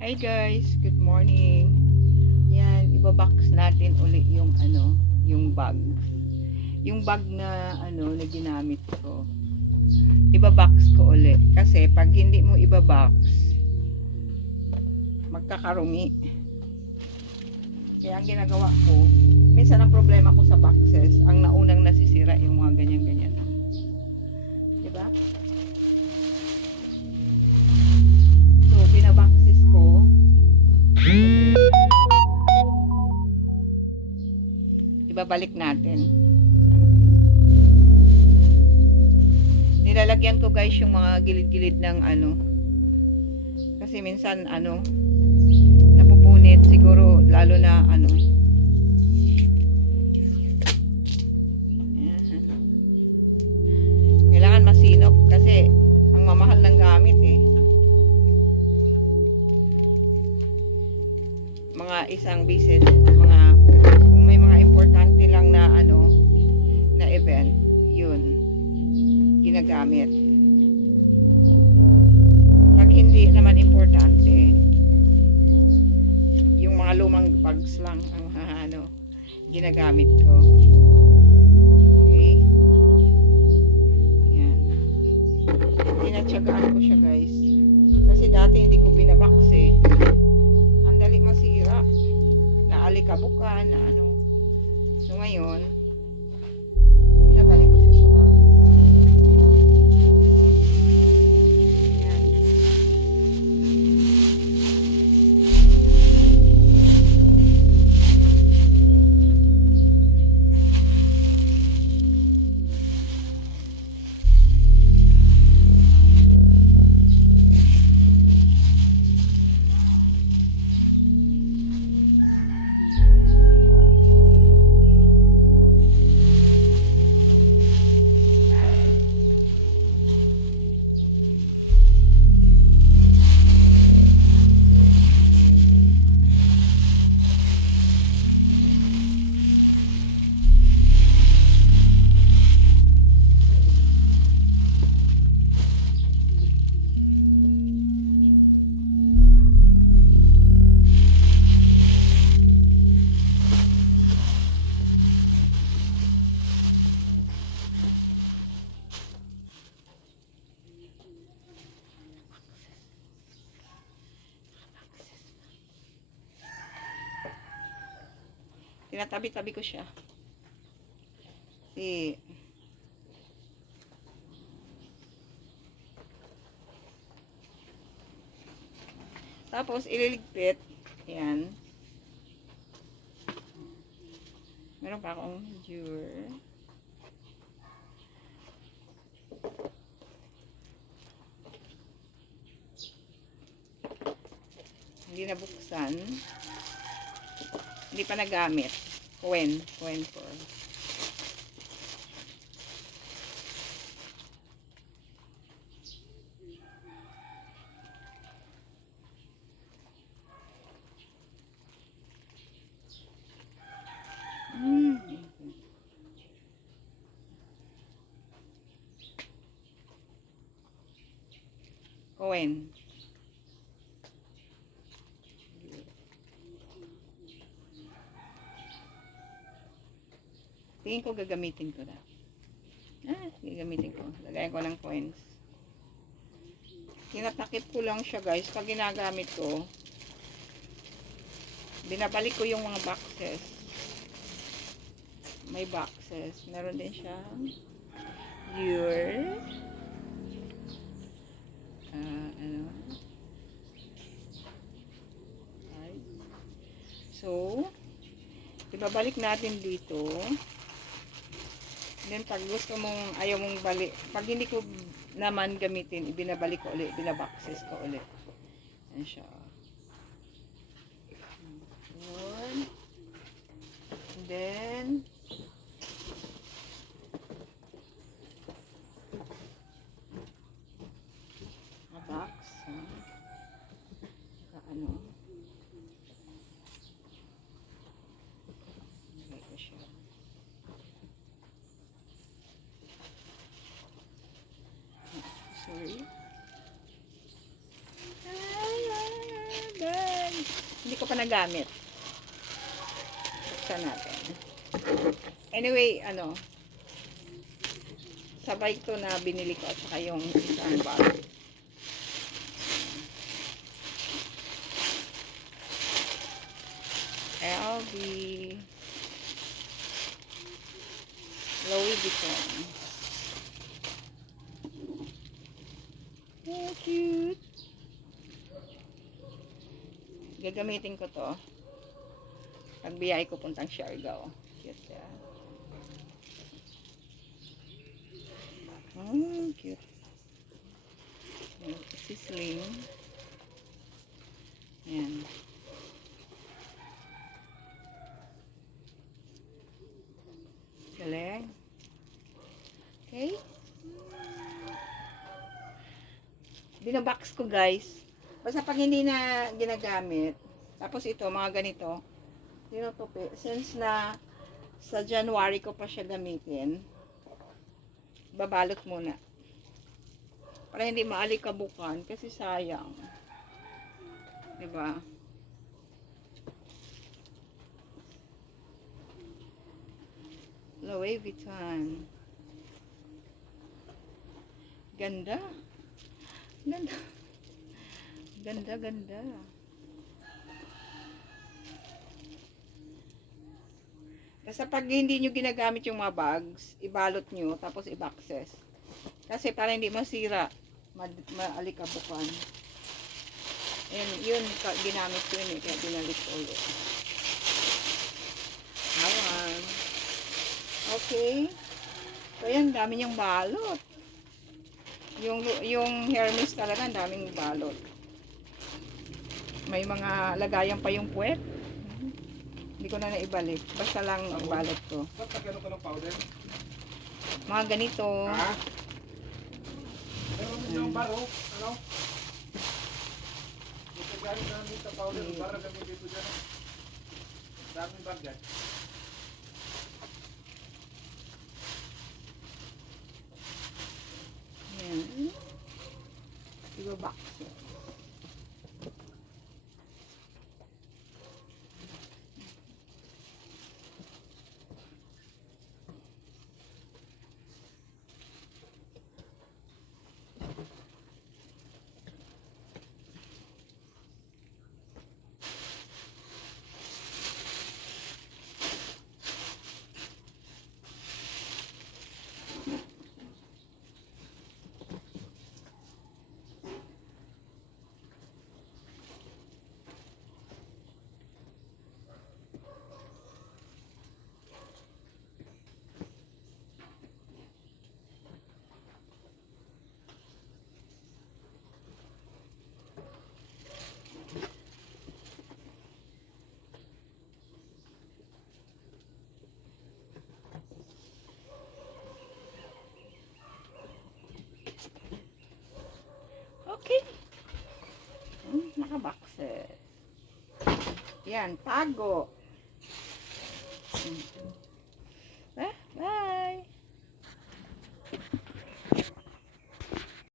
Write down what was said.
Hi guys, good morning. Yan, ibabox natin uli yung yung bag. Yung bag na na ginamit ko. Ibabox ko uli kasi pag hindi mo ibabox, magkakarumi. Kaya ang ginagawa ko, minsan ang problema ko sa boxes, ang naunang nasisira yung mga ganyan-ganyan. 'Di ba? So, binaboxes ko. Ibabalik natin. Nilalagyan ko guys yung mga gilid-gilid ng kasi minsan napupunit siguro lalo na Ayan. Kailangan masinop kasi ang mamahal ng gamit mga isang bisis kung may mga importante lang na na event yun ginagamit. Pag hindi naman importante, yung mga lumang bags lang ang ginagamit ko. Okay? Yan. Tinatsagaan ko siya guys. Kasi dati hindi ko binabox ang dali masira. Naalikabukan na So ngayon, pinabalik ko siya sa box. Tinatabi-tabi ko siya. Tapos ililigpit. Yan. Meron pa akong jewel. Hindi nabuksan. Hindi pa nagamit. Coin for. Coin. Tingin ko gagamitin ko na. Gagamitin ko. Lagayan ko ng coins. Tinatakip ko lang siya guys. Pag ginagamit ko, binabalik ko yung mga boxes. May boxes. Meron din siyang your So, ibabalik natin dito. Then pag gusto mong ayaw mong balik, pag hindi ko naman gamitin, ibinabalik ko ulit, binaboxes ko ulit. Yan siya. Yun. And then a box. Lagay ko siya. Sorry. Hindi ko pa nagamit. Buksan natin. Anyway, ano, sabay to na binili ko at saka yung isang bag. LV, Louis Vuitton. Oh, cute. Gagamitin ko to pag biyay ko puntang Siargao. Cute yan. Oh, cute. Sisling. Ayan. Galing. Okay. Binabox ko, guys. Basta pag hindi na ginagamit, tapos ito, mga ganito, tinutupi. Since na sa January ko pa siya gamitin, babalot muna. Para hindi maalikabukan kasi sayang. Diba? Louis Vuitton. Ganda. Ganda. Ganda, ganda. Basta pag hindi nyo ginagamit yung mga bags, ibalot nyo, tapos i-boxes. Kasi para hindi masira, maalikabukan. Ayan, yun, ginamit ko yun eh, kaya binalik ko ulit. Awan. Okay. So, ayan, dami niyang balot. Yung Hermes talaga, daming balot. May mga lagayan pa yung puwet. Hindi ko na naibalik. Basta lang ang balot ko. Ba't nagano ka ng powder? Mga ganito. Ha? Pero yung baro, ano? Ito gano'n namin sa powder, para kami dito dyan. Daming bagay. Ayan. Iba-box. Okay. Naka-boxes. Yan, tago.